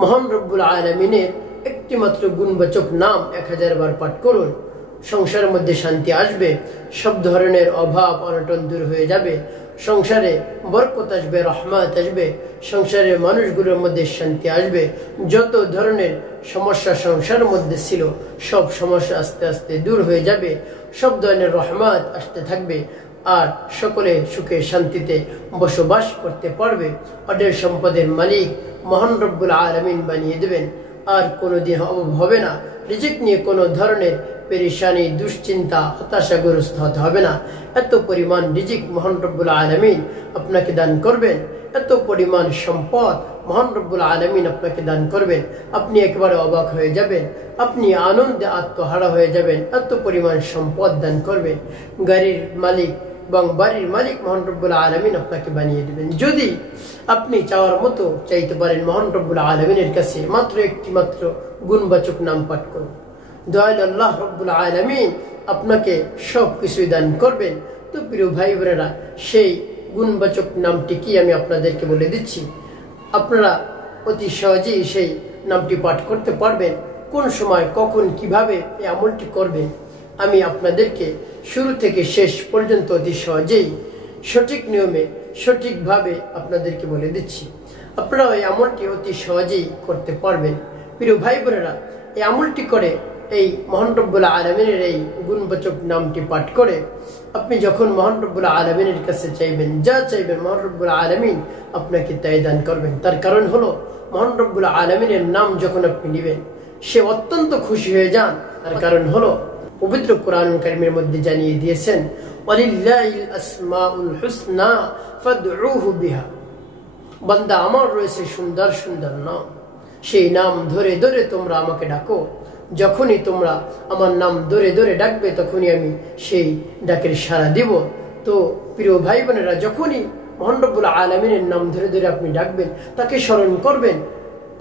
মহান রব্বুল আলামিনের একটি মাত্র গুণবাচক নাম 1000 বার পাঠ করুন। সংসারের মধ্যে শান্তি আসবে, সব ধরনের অভাব অনটন দূর হয়ে যাবে, সংসারে বরকত আসবে, রহমত আসবে, সংসারের মানুষগুলোর মধ্যে শান্তি আসবে। যত ধরনের সমস্যা সংসারের মধ্যে ছিল সব সমস্যা আস্তে আস্তে দূর হয়ে যাবে, সব ধরনের রহমত আসতে থাকবে, আর সকলে সুখে শান্তিতে বসবাস করতে পারবে। অঢেল সম্পদের মালিক মহান রব্বুল আলামিন বানিয়ে দেবেন। আর কোনোদিন অভাব হবে না। রিজিক নিয়ে কোনো ধরনের পেরেশানি, দুশ্চিন্তা, হতাশাগ্রস্ত হতে হবে না। এত পরিমাণ রিজিক মহান রব্বুল আলামিন আপনাকে দান করবেন, এত পরিমাণ সম্পদ মহান রব্বুল আলামিন আপনাকে দান করবেন। আপনি একেবারে অবাক হয়ে যাবেন, আপনি আনন্দে আত্মহারা হয়ে যাবেন। এত পরিমাণ সম্পদ দান করবেন। গাড়ির মালিক এবং বাড়ির মালিক মহান রব্বুল আলামিন আপনাকে বানিয়ে দেবেন। যদি আপনি চাওয়ার মতো চাইতে পারেন মহান রব্বুল আলামিনের কাছে মাত্র একটি মাত্র গুণবাচক নাম পাঠ করুন। দয়ালু আল্লাহ রব্বুল আলামিন আপনাকে সব কিছুই দান করবেন। তো প্রিয় ভাই বোনেরা, সেই গুণবাচক নামটি কি আমি আপনাদেরকে বলে দিচ্ছি। আপনারা অতি সহজেই সেই নামটি পাঠ করতে পারবেন। কোন সময়, কখন, কিভাবে এই আমলটি করবেন আমি আপনাদেরকে শুরু থেকে শেষ পর্যন্ত অতি সহজেই সঠিক নিয়মে সঠিকভাবে আপনাদেরকে বলে দিচ্ছি। আপনারা এই আমলটি অতি সহজেই করতে পারবেন। প্রিয় ভাই বোনেরা, এই আমলটি করে এই মহান রব্বুল আলামিনের এই গুণবাচক নামটি পাঠ করে আপনি যখন মহান রব্বুল আলামিনের কাছে চাইবেন, যা চাইবেন মহান রব্বুল আলামিন আপনাকে তাই দান করবেন। তার কারণ হলো মহান রব্বুল আলামিনের নাম যখন আপনি নেবেন সে অত্যন্ত খুশি হয়ে যান। তার কারণ হলো পবিত্র কোরআনুল কারীমের মধ্যে জানিয়ে দিয়েছেন, ওয়ালিল্লাহিল আসমাউল হুসনা ফাদউহু বিহা। বান্দা আমার রয়েছে সুন্দর সুন্দর নাম, সেই নাম ধরে ধরে তোমরা আমাকে ডাকো। যখনই তোমরা আমার নাম ধরে ধরে ডাকবে তখনই আমি সেই ডাকের সাড়া দিব। তো প্রিয় ভাই বোনেরা, যখনই মহান রব্বুল আলামিনের নাম ধরে ধরে আপনি ডাকবেন, তাকে স্মরণ করবেন,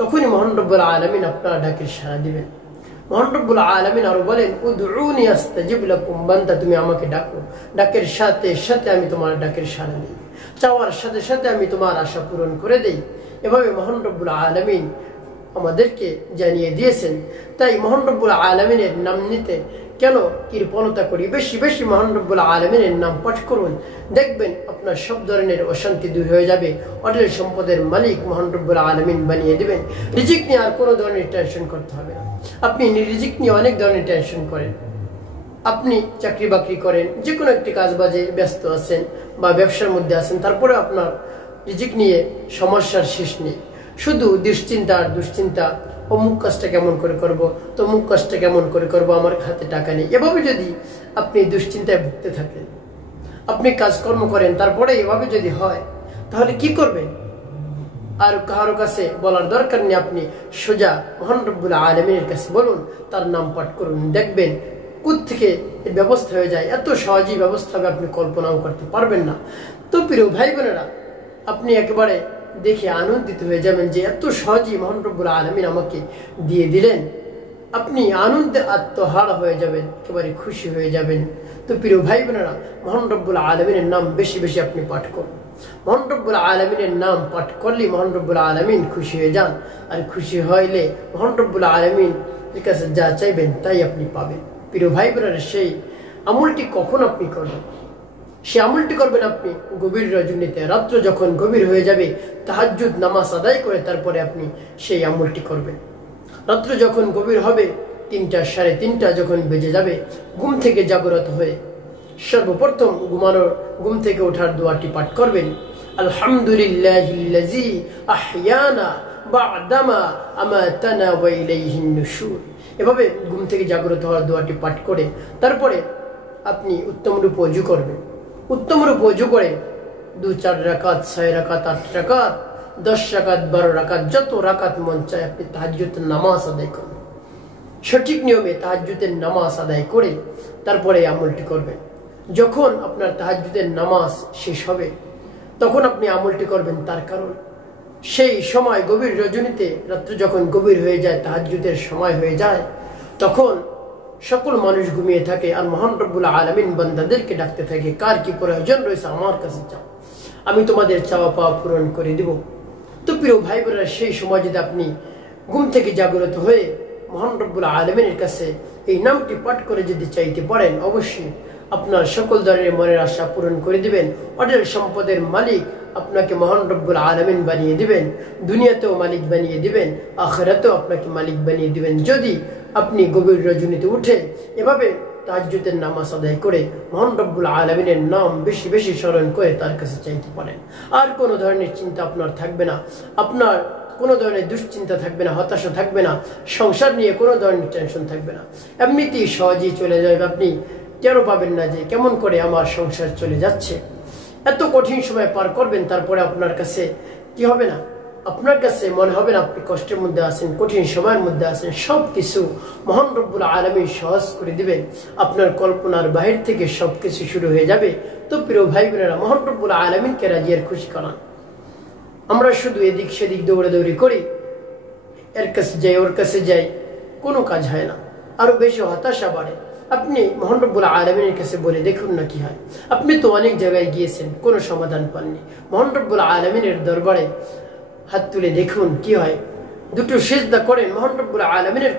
তখনই মহান রব্বুল আলামিন আপনার ডাকের সাড়া দিবেন। মহান রব্বুল আলামিন আরো বলেন, উদউনি আস্তাজিব লাকুম। বান্দা তুমি আমাকে ডাকো, ডাকের সাথে সাথে আমি তোমার ডাকের সাড়া দিই, চাওয়ার সাথে সাথে আমি তোমার আশা পূরণ করে দেই। এভাবে মহান রব্বুল আলামিন আমাদেরকে জানিয়ে দিয়েছেন। তাই মহান রব্বুল আলামিনের নাম নিতে কেন কৃপণতা করি? বেশি বেশি মহান রব্বুল আলামিনের নাম পাঠ করুন, দেখবেন আপনার সব ধরনের অশান্তি দূর হয়ে যাবে। অঢেল সম্পদের মালিক মহান রব্বুল আলামিন বানিয়ে দিবেন। রিজিক নিয়ে আর কোনো ধরনের টেনশন করতে হবে না। আপনি রিজিক নিয়ে অনেক ধরনের টেনশন করেন, আপনি চাকরি বাকরি করেন, যে কোনো একটি কাজ বাজে ব্যস্ত আছেন বা ব্যবসার মধ্যে আছেন, তারপরে আপনার রিজিক নিয়ে সমস্যার শেষ নেই। শুধু দুশ্চিন্তা আর দুশ্চিন্তা, অমুক কাজটা কেমন করে করব, তমুক কাজটা কেমন করে করব, আমার হাতে টাকা নেই। এভাবে যদি আপনি দুশ্চিন্তায় ভুগতে থাকেন, আপনি কাজকর্ম করেন, তারপরে এভাবে যদি হয় তাহলে কি করবেন? আর কারো কাছে বলার দরকার নেই, আপনি সোজা মহান রব্বুল আলামিনের কাছে বলুন, তার নাম পাঠ করুন, দেখবেন কোত্থেকে ব্যবস্থা হয়ে যায়। এত সহজেই ব্যবস্থা হবে আপনি কল্পনাও করতে পারবেন না। তো প্রিয় ভাই বোনেরা, আপনি একেবারে দেখে আনন্দিত হয়ে যাবেন যে এত সহজেই মহান রব্বুল আলামিন আমাকে দিয়ে দিলেন। আপনি আনন্দে আত্মহারা হয়ে যাবেন, একেবারে খুশি হয়ে যাবেন। তো প্রিয় ভাই বোনেরা, মহান রব্বুল আলামিনের নাম বেশি বেশি আপনি পাঠ করুন। মহান রব্বুল আলামিনের নাম পাঠ করলে মহান রব্বুল আলামিন খুশি হয়ে যান। আর খুশি হইলে মহান রব্বুল আলামিন এর কাছে যা চাইবেন তাই আপনি পাবেন। প্রিয় ভাই বোনেরা, সেই আমলটি কখন আপনি করবেন? সে আমলটি করবেন আপনি গভীর রজনীতে, রাত্র যখন গভীর হয়ে যাবে, তাহাজ্জুদ নামাজ আদায় করে তারপরে আপনি সেই আমলটি করবেন। রাত্র যখন গভীর হবে, 3টা, 3:30 যখন বেজে যাবে, ঘুম থেকে জাগ্রত হয়ে সর্বপ্রথম ঘুম থেকে ওঠার দোয়াটি পাঠ করবেন, আলহামদুলিল্লাহিল্লাযী আহইয়ানা বা'দামা আমাতানা ওয়া ইলাইহিন নুশুর। এভাবে ঘুম থেকে জাগ্রত হওয়ার দোয়াটি পাঠ করে তারপরে আপনি উত্তম রূপে ওযু করবেন। উত্তম রূপে ওযু করে 2-4 রাকাত, 6 রাকাত, 8 রাকাত, 10 রাকাত, 12 রাকাত, যত রাকাত মন চায় আপনি তাহাজ্জুদের নামাজ আদায় করবেন। সঠিক নিয়মে তাহাজ্জুদের নামাজ আদায় করে তারপরে আমলটি করবেন। যখন আপনার তাহাজ্জুদের নামাজ শেষ হবে তখন আপনি আমলটি করবেন। তার কারণ সেই সময় গভীর রজনীতে, রাত্রি যখন গভীর হয়ে যায়, তাহাজ্জুদের সময় হয়ে যায়, তখন সকল মানুষ ঘুমিয়ে থাকে আর মহান রব্বুল আলামিন বান্দাদেরকে ডাকতে থাকে, কার কি প্রয়োজন রয়েছে আমার কাছে চাও, আমি তোমাদের চাওয়া পাওয়া পূরণ করে দিব। তো প্রিয় ভাই বোনেরা, সেই সময় যদি আপনি ঘুম থেকে জাগ্রত হয়ে মহান রব্বুল আলামিনের কাছে এই নামটি পাঠ করে যদি চাইতে পারেন, অবশ্যই আপনার সকল ধরনের মনের আশা পূরণ করে দিবেন। অঢেল সম্পদের মালিক আপনাকে মহান রব্বুল আলামিন বানিয়ে দিবেন, দুনিয়াতেও মালিক বানিয়ে দিবেন, আখিরাতেও আপনাকে মালিক বানিয়ে দিবেন যদি আপনি গভীর রজনীতে উঠে এভাবে তাহাজ্জুদের নামাজ আদায় করে মহান রব্বুল আলামিনের নাম বেশি বেশি স্মরণ করে তার কাছে চাইতে পারেন। আর কোনো ধরনের চিন্তা আপনার থাকবে না, আপনার কোনো ধরনের দুশ্চিন্তা থাকবে না, হতাশা থাকবে না, সংসার নিয়ে কোনো ধরনের টেনশন থাকবে না। এমনিতেই সহজেই চলে যাবে, আপনি টেরও পাবেন না যে কেমন করে আমার সংসার চলে যাচ্ছে। এত কঠিন সময় পার করবেন, তারপরে আপনার কাছে কি হবে না, আপনার কাছে মনে হবে না আপনি কষ্টের মধ্যে আছেন, কঠিন সময়ের মধ্যে আছেন। সবকিছু মহান রব্বুল আলামিন সহজ করে দিবেন, আপনার কল্পনার বাহির থেকে সবকিছু শুরু হয়ে যাবে। তো প্রিয় ভাই বোনেরা, মহান রব্বুল আলামিনকে রাজি আর খুশি করান। আমরা শুধু এদিক সেদিক দৌড়াদৌড়ি করি, এর কাছে যাই ওর কাছে যাই, কোনো কাজ হয় না, আরো বেশি হতাশা বাড়ে। আপনি মহান রব্বুল আলামিনের কাছে বলে দেখুন না কি হয়। আপনি তো অনেক জায়গায় গিয়েছেন, কোনো সমাধান পাননি, মহান রব্বুল আলামিনের দরবারে হাত তুলে দেখুন কি হয়। দুটো সিজদা করেন, মহান রব্বুল আলামিনের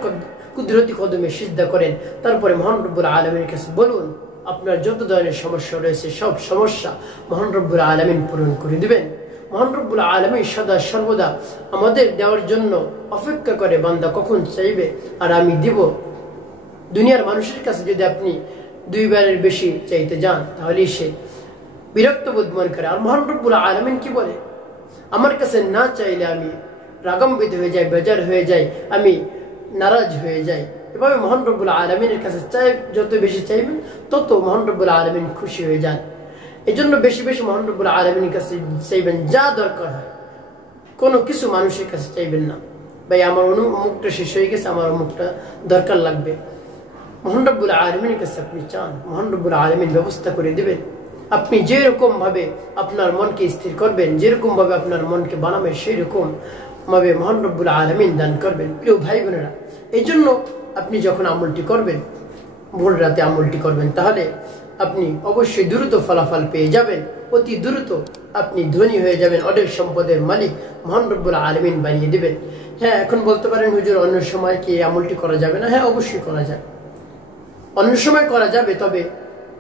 কুদরতি কদমে সিজদা করেন, তারপরে মহান রব্বুল আলামিনের কাছে বলুন আপনার যত ধরনের সমস্যা রয়েছে সব সমস্যা মহান রব্বুল আলামিন পূরণ করে দিবেন। মহান রব্বুল আলামিন সদা সর্বদা আমাদের দেওয়ার জন্য অপেক্ষা করে, বান্দা কখন চাইবে আর আমি দিব। দুনিয়ার মানুষের কাছে যদি আপনি দুইবারের বেশি চাইতে যান তাহলে সে বিরক্ত বোধ মনে করে। আর মহান রব্বুল আলামিন কি বলে, আমার কাছে না চাইলে আমি রাগান্বিত হয়ে যাই, বেজার হয়ে যাই, আমি নারাজ হয়ে যাই। এভাবে মহান রব্বুল আলামিনের কাছে যত বেশি চাইবেন তত মহান রব্বুল আলামিন খুশি হয়ে যান। এই জন্য বেশি বেশি মহান রব্বুল আলামিনের কাছে চাইবেন, যা দরকার হয়। কোনো কিছু মানুষের কাছে চাইবেন না, ভাই আমার অমুকটা শেষ হয়ে গেছে, আমার অমুকটা দরকার লাগবে। মহান রব্বুল আলামিনের কাছে আপনি চান, মহান রব্বুল আলামিন ব্যবস্থা করে দিবেন। আপনি যেরকম ভাবে আপনার মনকে স্থির করবেন, যেরকম ভাবে আপনার মনকে বানাবেন, সেই রকম ভাবে মহান রব্বুল আলামিন দান করবেন। প্রিয় ভাই বোনেরা, এই জন্য আপনি যখন আমলটি করবেন, ভোর রাতে আমলটি করবেন, তাহলে আপনি অবশ্যই দ্রুত ফলাফল পেয়ে যাবেন, অতি দ্রুত আপনি ধনী হয়ে যাবেন, অঢেল সম্পদের মালিক মহান রব্বুল আলামিন বানিয়ে দিবেন। হ্যাঁ, এখন বলতে পারেন হুজুর অন্য সময় কি আমলটি করা যাবে না? হ্যাঁ, অবশ্যই করা যায়, অন্য সময় করা যাবে, তবে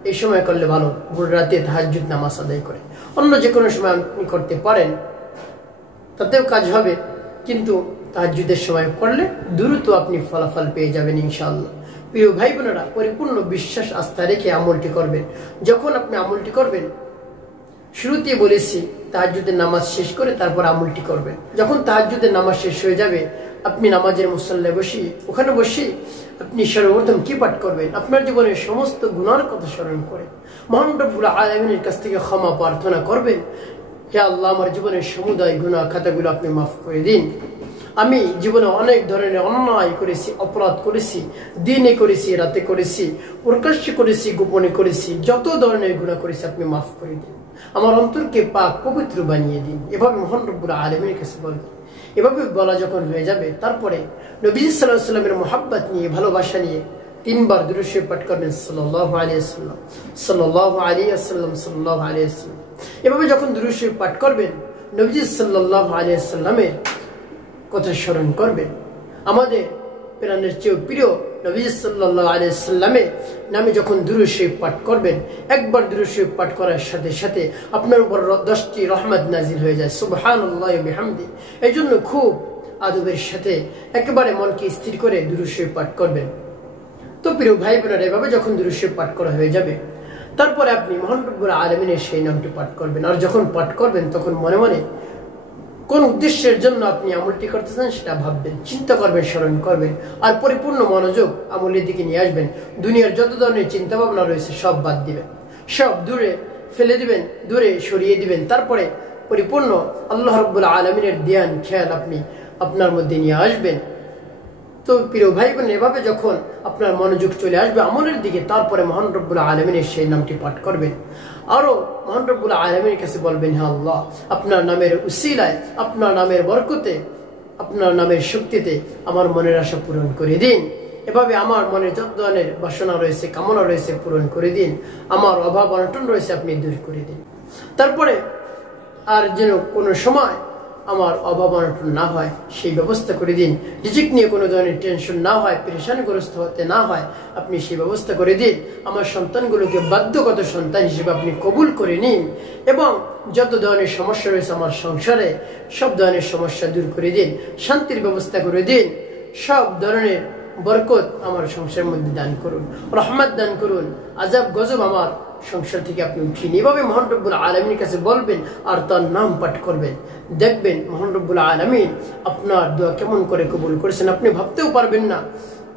এই সময় করলে ভালো, ভোর রাতে তাহাজ্জুদ নামাজ আদায় করে। অন্য যে কোনো সময় আপনি করতে পারেন, তাতেও কাজ হবে, কিন্তু তাহাজ্জুদের সময় করলে দ্রুত আপনি ফলাফল পেয়ে যাবেন ইনশাআল্লাহ। প্রিয় ভাই বোনেরা, পরিপূর্ণ বিশ্বাস আস্থা রেখে আমলটি করবেন। যখন আপনি আমলটি করবেন, শুরুতেই বলেছি তাহাজ্জুদের নামাজ শেষ করে তারপর আমলটি করবেন। যখন তাহাজ্জুদের নামাজ শেষ হয়ে যাবে, আপনি নামাজের মুসল্লায় ওখানে বসে আপনি সর্বপ্রথম কি পাঠ করবেন? আপনার জীবনের সমস্ত গুনার কথা স্মরণ করে মহান রব্বুল আলামিনের কাছ থেকে ক্ষমা প্রার্থনা করবেন। হে আল্লাহ, আমার জীবনের সমুদায় গুনাহ খাতাগুলো আপনি মাফ করে দিন। আমি জীবনে অনেক ধরনের অন্যায় করেছি, অপরাধ করেছি, দিনে করেছি, রাতে করেছি, প্রকাশ্যে করেছি, গোপনে করেছি, যত ধরনের গুনাহ করেছি আপনি মাফ করে দিন। আমার অন্তরকে পাক পবিত্র বানিয়ে দিন। এভাবে মহান রব্বুল আলামিনের কাছে বলবেন। এভাবে বলা যখন হয়ে যাবে, তারপরে নবীজি সাল্লাল্লাহু আলাইহি ওয়াসাল্লামের মুহাব্বত নিয়ে, ভালোবাসা নিয়ে 3 বার দুরূদ শরীফ পাঠ করবেন, সাল্লাল্লাহু আলাইহি ওয়াসাল্লাম, সাল্লাল্লাহু আলাইহি ওয়াসাল্লাম, সাল্লাল্লাহু আলাইহি ওয়াসাল্লাম। এভাবে যখন দুরূদ শরীফ পাঠ করবেন, নবীজি সাল্লাল্লাহু আলাইহি ওয়াসাল্লামের কথা স্মরণ করবেন। আমাদের প্রাণের চেয়ে প্রিয় নবীজি সাল্লাল্লাহু আলাইহি ওয়াসাল্লামের নামে যখন দুরূদ শরীফ পাঠ করবেন, একবার দুরূদ শরীফ পাঠ করার সাথে সাথে আপনার উপর 10টি রহমত নাজিল হয়ে যায়। সুবহানাল্লাহি ওয়া বিহামদি। এই জন্য খুব আদবের সাথে একেবারে মনকে স্থির করে দুরূদ শরীফ পাঠ করবেন। তো প্রিয় ভাই বোনেরা, এভাবে যখন দুরূদ শরীফ পাঠ করা হয়ে যাবে, তারপরে আপনি মহান রব্বুল আলামিনের সেই নামটি পাঠ করবেন। আর যখন পাঠ করবেন, তখন মনে মনে কোন উদ্দেশ্যের জন্য আপনি আমলটি করতেছেন সেটা ভাববেন, চিন্তা করবেন, স্মরণ করবেন, আর পরিপূর্ণ মনোযোগ আমলের দিকে নিয়ে আসবেন। দুনিয়ার যত ধরনের চিন্তা ভাবনা রয়েছে সব বাদ দিবেন, সব দূরে ফেলে দিবেন, দূরে সরিয়ে দিবেন। তারপরে পরিপূর্ণ আল্লাহ রাব্বুল আলামিনের ধ্যান খেয়াল আপনি আপনার মধ্যে নিয়ে আসবেন। তো প্রিয় ভাই বোন, এভাবে যখন আপনার মনোযোগ চলে আসবে আমলের দিকে, তারপরে মহান রব্বুল আলামিনের সেই নামটি পাঠ করবেন। আরো মহান রব্বুল আলামিনের কাছে বলবেন, হে আল্লাহ, আপনার নামের উসিলায়, আপনার নামের বরকতে, আপনার নামের শক্তিতে আমার মনের আশা পূরণ করে দিন। এভাবে আমার মনে যত ধরনের বাসনা রয়েছে, কামনা রয়েছে পূরণ করে দিন। আমার অভাব অনটন রয়েছে আপনি দূর করে দিন। তারপরে আর যেন কোনো সময় আমার অভাব অনটন না হয় সেই ব্যবস্থা করে দিন। রিজিক নিয়ে কোনো ধরনের টেনশন না হয়, পেরেশানিগ্রস্ত হতে না হয় আপনি সেই ব্যবস্থা করে দিন। আমার সন্তানগুলোকে বাধ্যগত সন্তান হিসেবে আপনি কবুল করে নিন এবং যত ধরনের সমস্যা রয়েছে আমার সংসারে সব ধরনের সমস্যা দূর করে দিন, শান্তির ব্যবস্থা করে দিন, সব ধরনের বরকত আমার সংসারের মধ্যে দান করুন, রহমত দান করুন, আযাব গজব আমার সংসার থেকে আপনি উঠিয়ে নিন। এভাবে মহান রব্বুল আলামিনের কাছে বলবেন আর তার নাম পাঠ করবেন। দেখবেন মহান রব্বুল আলামিন আপনার দোয়া কেমন করে কবুল করেছেন আপনি ভাবতেও পারবেন না।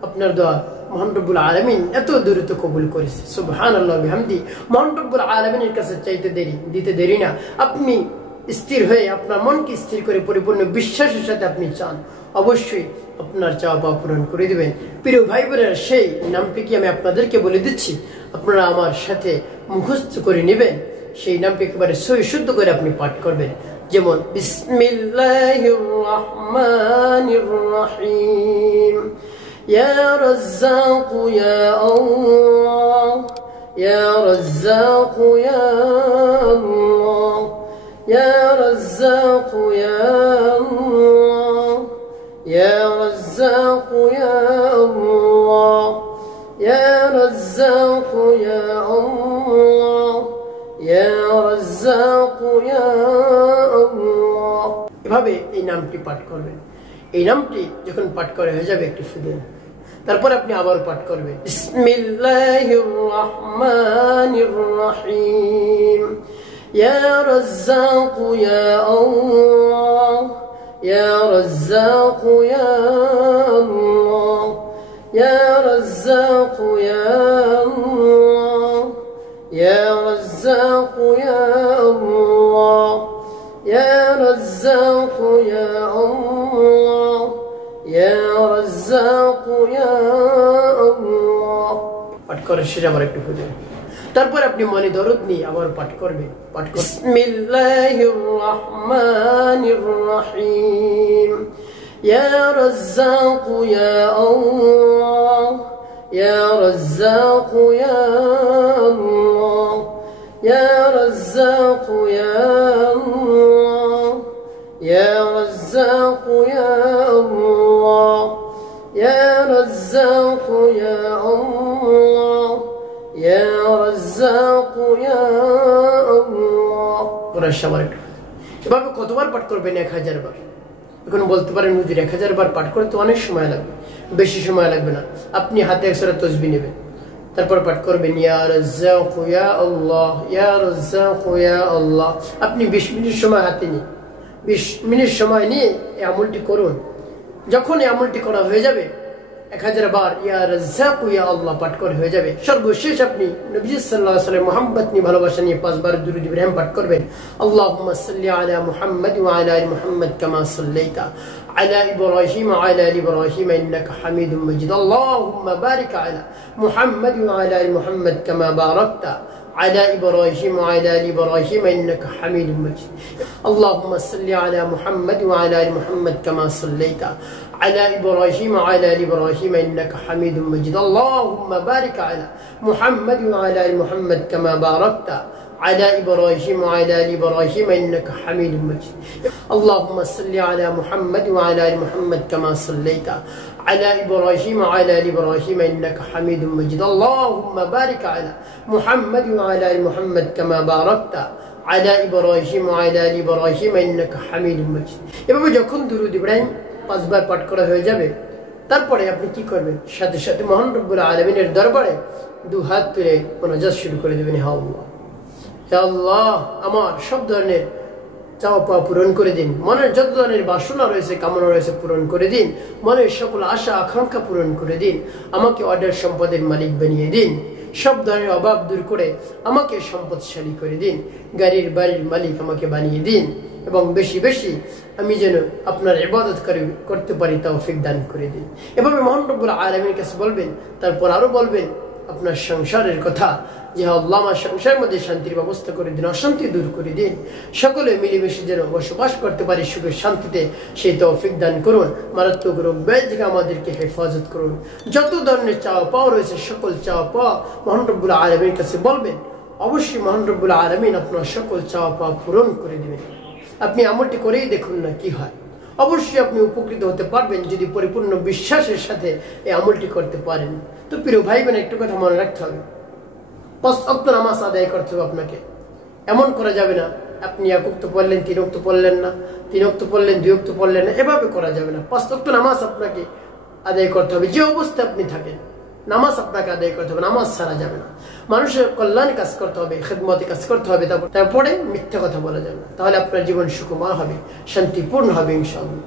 আপনার দোয়া মহান রব্বুল আলামিন এত দ্রুত কবুল করেছে, সুবহানাল্লাহ বিহামদি। মহান রব্বুল আলামিনের কাছে চাইতে দিতে দেরি না। আপনি স্থির হয়ে আপনার মনকে স্থির করে পরিপূর্ণ বিশ্বাসের সাথে আপনি চান, অবশ্যই আপনার চাওয়া পাওয়া পূরণ করে দিবেন। প্রিয় ভাই বোনেরা, সেই নামটি কি আমি আপনাদেরকে বলে দিচ্ছি, আপনারা আমার সাথে মুখস্থ করে নেবেন। সেই নামটি একেবারে সহি শুদ্ধ করে আপনি পাঠ করবেন। যেমন বিসমিল্লাহির রহমানির রহিম, ইয়া রাজ্জাক ইয়া আল্লাহ, ইয়া রাজ্জাক ইয়া আল্লাহ, ইয়া রাজ্জাক ইয়া আল্লাহ, ইয়া রাজ্জাক ইয়া আল্লাহ, ইয়া রাজ্জাক ইয়া আল্লাহ, ইয়া রাজ্জাক ইয়া আল্লাহ। এভাবে এই নামটি পাঠ করবেন। এই নামটি যখন পাঠ করা হয়ে যাবে একটু শুনুন, তারপর আপনি আবার পাঠ করবেন বিসমিল্লাহির রহমানির রহিম, ইয়া রাজ্জাক ইয়া আল্লাহ, ইয়া রাজ্জাক ইয়া আল্লাহ, ইয়া রাজ্জাক ইয়া আল্লাহ, ইয়া রাজ্জাক ইয়া আল্লাহ, ইয়া রাজ্জাক ইয়া আল্লাহ, ইয়া রাজ্জাক ইয়া আল্লাহ। পাঠ করে শেষে আবার একটু খুঁজে, তারপর আপনি মনে দরদ নিয়ে আবার পাঠ করবেন। পাঠ করবেন বিসমিল্লাহির রহমানির রহিম, ইয়া রাজ্জাক ইয়া আল্লাহ, ইয়া রাজ্জাক ইয়া আল্লাহ, ইয়া রাজ্জাক ইয়া আল্লাহ, ইয়া রাজ্জাক ইয়া আল্লাহ, ইয়া রাজ্জাক ইয়া আল্লাহ, ইয়া রাজ্জাক ইয়া আল্লাহ। এভাবে কতবার পাঠ করবেন? 1000 বার। এখন বলতে পারেন হুজুর 1000 বার পাঠ করতে অনেক সময় লাগবে। বেশি সময় লাগবে না। আপনি হাতে 100 তাসবিহ নেবেন, তারপর পাঠ করবেন ইয়া রাজ্জাক ইয়া আল্লাহ, ইয়া রাজ্জাক ইয়া আল্লাহ। আপনি 20 মিনিট সময় হাতে নিন, 20 মিনিট সময় নিয়ে এই আমলটি করুন। যখন এই আমলটি করা হয়ে যাবে 1000 বার ইয়া রাজ্জাক ইয়া আল্লাহ পাঠ করে হয়ে যাবে, সর্বশেষ আপনি নবী সাল্লাল্লাহু আলাইহি ওয়াসাল্লাম মুহাম্মদ নিয়ে ভালোবাসা নিয়ে 5 বার দুরূদ ইব্রাহিম পাঠ করবেন। আল্লাহুম্মা সাল্লি আলা মুহাম্মাদ ওয়া আলা আলি মুহাম্মাদ কামা সাল্লাইতা আলা ইব্রাহিম ওয়া আলা আলি ইব্রাহিম ইন্নাকা হামিদুম মাজিদ। আল্লাহুম্মা বারিক আলা মুহাম্মাদ ওয়া আলা আলি মুহাম্মাদ কামা বারাকতা على إبراهيم وعلى آل إبراهيم إنك حميد مجيد. اللهم صل على محمد وعلى آل محمد كما صليت على إبراهيم وعلى آل إبراهيم إنك حميد مجيد. اللهم بارك على محمد وعلى آل محمد كما باركت على إبراهيم وعلى آل إبراهيم إنك حميد مجيد. اللهم صل على محمد وعلى آل محمد كما صليت على إبراهيم وعلى آل إبراهيم إنك حميد مجيد. اللهم بارك على محمد وعلى آل محمد كما باركت على إبراهيم وعلى آل إبراهيم إنك حميد مجيد. এভাবে যখন দুরূদ ইব্রাহিম 5 বার পাঠ করা হয়ে যাবে, তারপরে আপনি কি করবেন? সাথে সাথে মহান রব্বুল আলামিনের দরবারে দুই হাত তুলে মুনাজাত শুরু করে দিবেন। হে আল্লাহ, হে আল্লাহ, আমার সব ধরনের চাওয়া পাওয়া পূরণ করে দিন। মনের যত ধরনের বাসনা রয়েছে, কামনা রয়েছে পূরণ করে দিন। মনের সকল আশা আকাঙ্ক্ষা পূরণ করে দিন। আমাকে অর্ডার সম্পদের মালিক বানিয়ে দিন। সব ধরনের অভাব দূর করে আমাকে সম্পদশালী করে দিন। গাড়ির বাড়ির মালিক আমাকে বানিয়ে দিন এবং বেশি বেশি আমি যেন আপনার ইবাদত করতে পারি তৌফিক দান করে দিন। এভাবে মহান রব্বুল আলামিনের কাছে বলবেন। তারপর আরো বলবেন আপনার সংসারের কথা, যে আল্লাহ আমার সংসারের মধ্যে শান্তির ব্যবস্থা করে দিন, অশান্তি দূর করে দিন। সকলে মিলেমিশে যেন বসবাস করতে পারি সুখে শান্তিতে, সেই তৌফিক দান করুন। মারাত্মক রোগ ব্যাধি থেকে আমাদেরকে হেফাজত করুন। যত ধরনের চাওয়া পাওয়া রয়েছে সকল চাওয়া পাওয়া মহান রব্বুল আলামিনের কাছে বলবেন। অবশ্যই মহান রব্বুল আলামিন আপনার সকল চাওয়া পাওয়া পূরণ করে দিবেন। আপনি আমলটি করেই দেখুন না কি হয়। অবশ্যই আপনি উপকৃত হতে পারবেন যদি পরিপূর্ণ বিশ্বাসের সাথে এই আমলটি করতে পারেন। তো প্রিয় ভাই বোন, একটু কথা মনে রাখতে হবে, 5 ওয়াক্ত নামাজ আদায় করতে হবে আপনাকে। এমন করা যাবে না আপনি 1 ওয়াক্ত পড়লেন 3 ওয়াক্ত পড়লেন না, 3 ওয়াক্ত পড়লেন 2 ওয়াক্ত পড়লেন না, এভাবে করা যাবে না। 5 ওয়াক্ত নামাজ আপনাকে আদায় করতে হবে। যে অবস্থায় আপনি থাকেন নামাজ আপনাকে আদায় করতে হবে, নামাজ ছাড়া যাবে না। মানুষের কল্যাণে কাজ করতে হবে, খেদমতে কাজ করতে হবে, তারপরে মিথ্যা কথা বলা যাবে না। তাহলে আপনার জীবন সুখময় হবে, শান্তিপূর্ণ হবে ইনশাআল্লাহ।